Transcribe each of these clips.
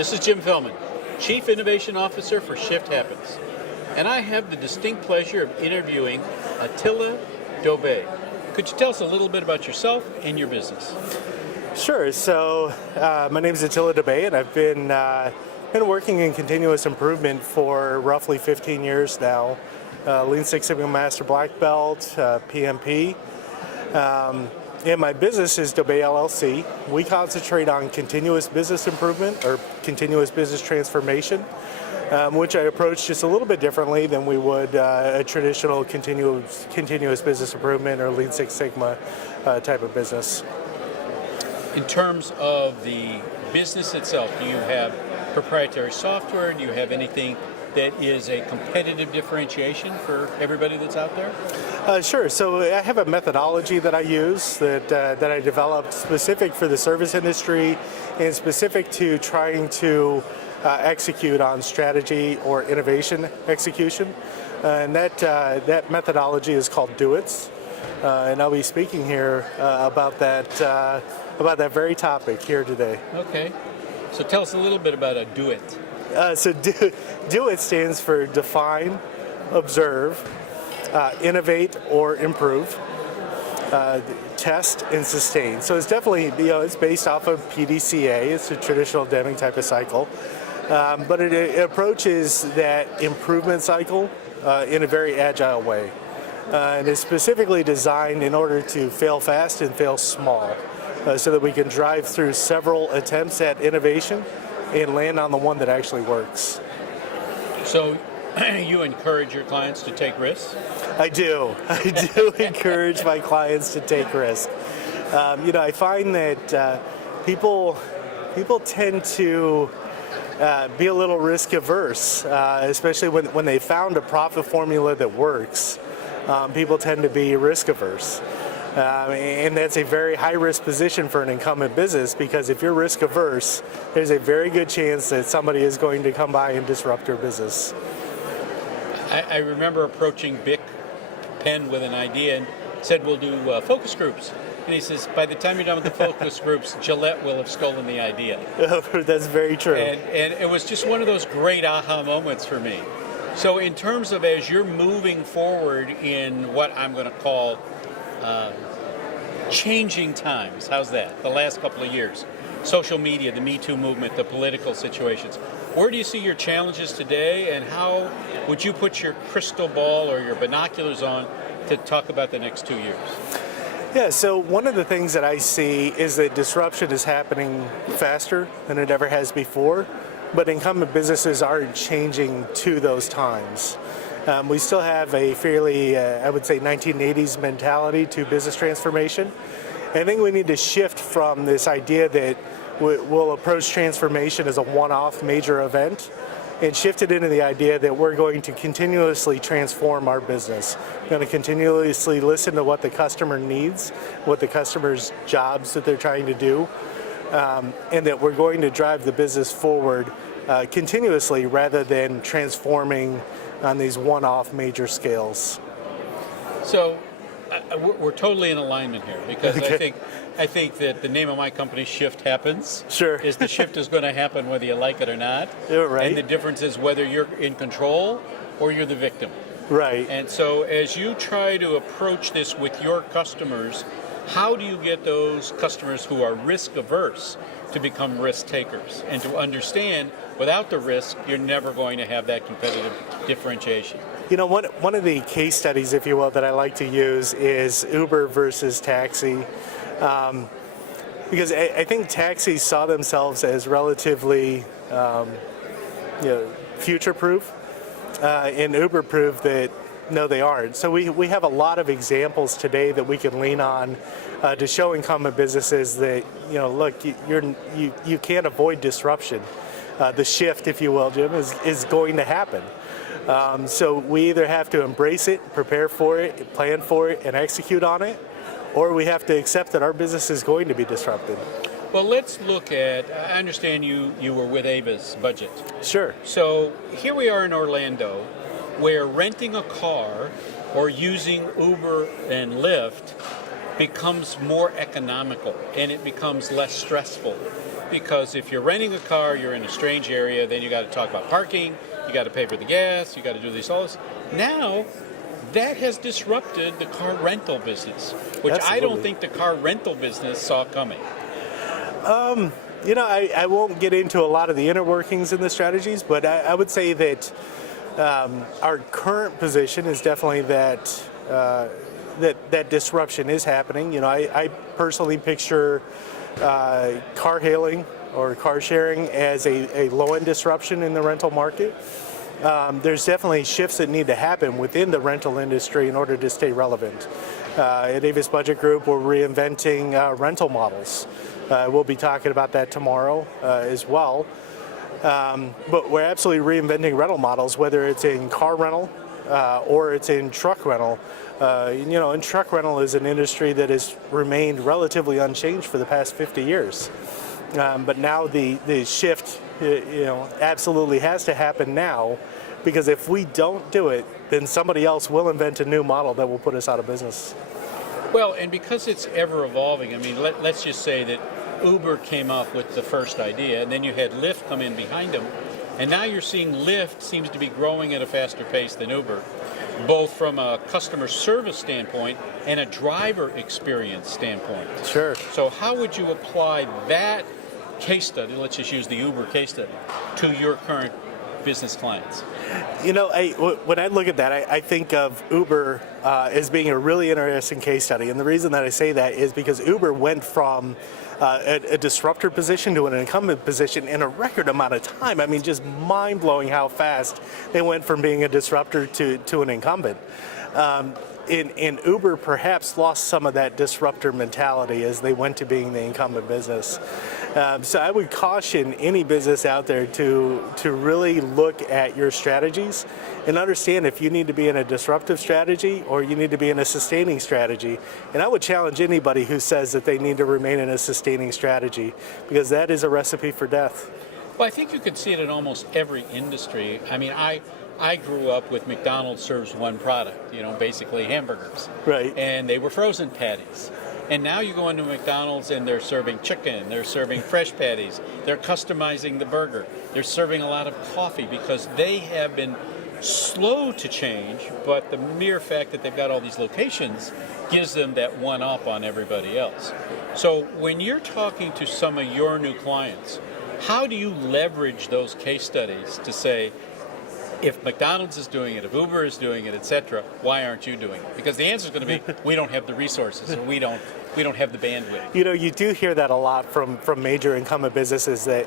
This is Jim Fellman, Chief Innovation Officer for Shift Happens. And I have the distinct pleasure of interviewing Attila Dobai. Could you tell us a little bit about yourself and your business? Sure. So my name is Attila Dobai, and I've been working in continuous improvement for roughly 15 years now. Lean Six Sigma Master Black Belt, PMP. And my business is Dobai LLC. We concentrate on continuous business improvement or continuous business transformation, which I approach just a little bit differently than we would a traditional continuous business improvement or Lean Six Sigma type of business. In terms of the business itself, do you have proprietary software? Do you have anything that is a competitive differentiation for everybody that's out there? Sure. So I have a methodology that I use that I developed specific for the service industry and specific to trying to execute on strategy or innovation execution. And that methodology is called Do-Its. And I'll be speaking here about that very topic here today. Okay. So tell us a little bit about a Do-It. So Do-It stands for define, observe, innovate or improve, test and sustain. So it's definitely, it's based off of PDCA. It's a traditional Deming type of cycle. But it approaches that improvement cycle in a very agile way. And it's specifically designed in order to fail fast and fail small, so that we can drive through several attempts at innovation and land on the one that actually works. So you encourage your clients to take risks? I do. I do encourage my clients to take risks. I find that people tend to be a little risk averse, especially when they found a profit formula that works. People tend to be risk averse. And that's a very high-risk position for an incumbent business, because if you're risk averse, there's a very good chance that somebody is going to come by and disrupt your business. I remember approaching Bic Penn with an idea and said, we'll do focus groups. And he says, by the time you're done with the focus groups, Gillette will have stolen the idea. That's very true. And it was just one of those great aha moments for me. So in terms of as you're moving forward in what I'm going to call changing times, how's that? The last couple of years. Social media, the Me Too movement, the political situations. Where do you see your challenges today, and how would you put your crystal ball or your binoculars on to talk about the next 2 years? Yeah, so one of the things that I see is that disruption is happening faster than it ever has before, but incumbent businesses aren't changing to those times. We still have a fairly, I would say, 1980s mentality to business transformation. I think we need to shift from this idea that we'll approach transformation as a one-off major event and shift it into the idea that we're going to continuously transform our business. We're going to continuously listen to what the customer needs, what the customer's jobs that they're trying to do, and that we're going to drive the business forward continuously rather than transforming on these one-off major scales. So we're totally in alignment here, because Okay. I think that the name of my company, Shift Happens, Sure. is the shift is going to happen whether you like it or not. Yeah, right. And the difference is whether you're in control or you're the victim. Right. And so as you try to approach this with your customers, how do you get those customers who are risk averse to become risk takers and to understand without the risk, you're never going to have that competitive differentiation? One of the case studies, if you will, that I like to use is Uber versus taxi. Because I think taxis saw themselves as relatively future-proof, and Uber proved that no, they aren't. So we have a lot of examples today that we can lean on to show incumbent businesses that, look, you can't avoid disruption. The shift, if you will, Jim, is going to happen. So we either have to embrace it, prepare for it, plan for it, and execute on it, or we have to accept that our business is going to be disrupted. Well, let's look at, I understand you were with Ava's budget. Sure. So here we are in Orlando, where renting a car or using Uber and Lyft becomes more economical and it becomes less stressful. Because if you're renting a car, you're in a strange area, then you got to talk about parking, you got to pay for the gas, you got to do all this. Now, that has disrupted the car rental business, which Absolutely. I don't think the car rental business saw coming. I won't get into a lot of the inner workings in the strategies, but I would say that our current position is definitely that that disruption is happening. I personally picture car hailing or car sharing as a low-end disruption in the rental market. There's definitely shifts that need to happen within the rental industry in order to stay relevant. At Avis Budget Group, we're reinventing rental models. We'll be talking about that tomorrow as well. But we're absolutely reinventing rental models, whether it's in car rental or it's in truck rental. And truck rental is an industry that has remained relatively unchanged for the past 50 years. But now the shift, absolutely has to happen now, because if we don't do it, then somebody else will invent a new model that will put us out of business. Well, and because it's ever evolving, I mean, let's just say that Uber came up with the first idea, and then you had Lyft come in behind them, and now you're seeing Lyft seems to be growing at a faster pace than Uber, both from a customer service standpoint and a driver experience standpoint. Sure. So how would you apply that case study, let's just use the Uber case study, to your current business clients? When I look at that, I think of Uber as being a really interesting case study. And the reason that I say that is because Uber went from a disruptor position to an incumbent position in a record amount of time. I mean, just mind-blowing how fast they went from being a disruptor to an incumbent. And Uber perhaps lost some of that disruptor mentality as they went to being the incumbent business. So I would caution any business out there to really look at your strategies and understand if you need to be in a disruptive strategy or you need to be in a sustaining strategy. And I would challenge anybody who says that they need to remain in a sustaining strategy, because that is a recipe for death. Well, I think you could see it in almost every industry. I mean, I grew up with McDonald's serves one product, basically hamburgers. Right. And they were frozen patties. And now you go into McDonald's and they're serving chicken, they're serving fresh patties, they're customizing the burger, they're serving a lot of coffee, because they have been slow to change, but the mere fact that they've got all these locations gives them that one up on everybody else. So when you're talking to some of your new clients, how do you leverage those case studies to say, if McDonald's is doing it, if Uber is doing it, etc., why aren't you doing it? Because the answer is going to be, we don't have the resources, or we don't have the bandwidth. You do hear that a lot from major incumbent businesses that,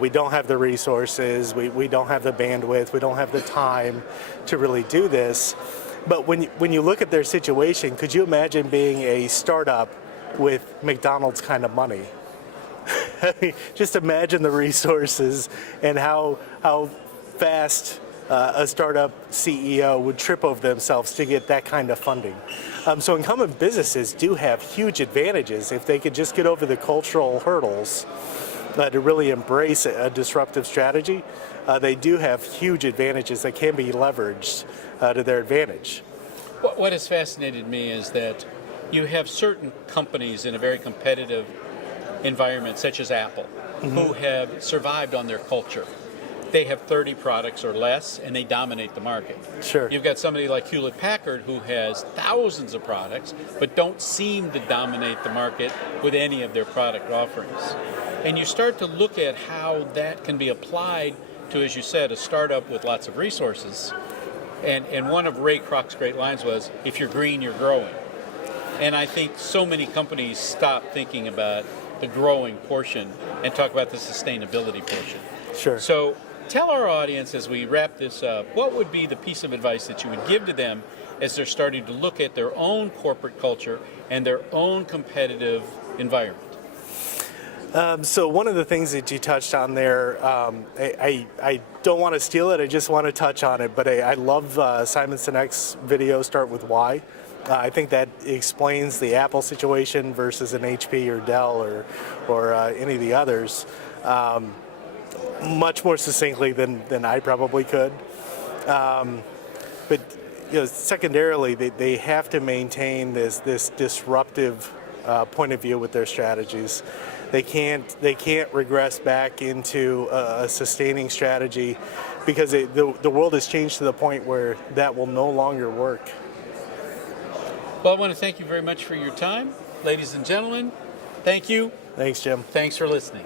we don't have the resources, we don't have the bandwidth, we don't have the time to really do this. But when you look at their situation, could you imagine being a startup with McDonald's kind of money? I mean, just imagine the resources and how fast a startup CEO would trip over themselves to get that kind of funding. So incumbent businesses do have huge advantages if they could just get over the cultural hurdles to really embrace a disruptive strategy. They do have huge advantages that can be leveraged to their advantage. What has fascinated me is that you have certain companies in a very competitive environment, such as Apple, who have survived on their culture. They have 30 products or less, and they dominate the market. Sure. You've got somebody like Hewlett-Packard who has thousands of products, but don't seem to dominate the market with any of their product offerings. And you start to look at how that can be applied to, as you said, a startup with lots of resources. And one of Ray Kroc's great lines was, if you're green, you're growing. And I think so many companies stop thinking about the growing portion and talk about the sustainability portion. Sure. So tell our audience, as we wrap this up, what would be the piece of advice that you would give to them as they're starting to look at their own corporate culture and their own competitive environment? So one of the things that you touched on there, I don't want to steal it, I just want to touch on it, but I love Simon Sinek's video, Start With Why. I think that explains the Apple situation versus an HP or Dell or any of the others much more succinctly than I probably could. But secondarily, they have to maintain this disruptive point of view with their strategies. They can't regress back into a sustaining strategy because the world has changed to the point where that will no longer work. Well, I want to thank you very much for your time. Ladies and gentlemen, thank you. Thanks, Jim. Thanks for listening.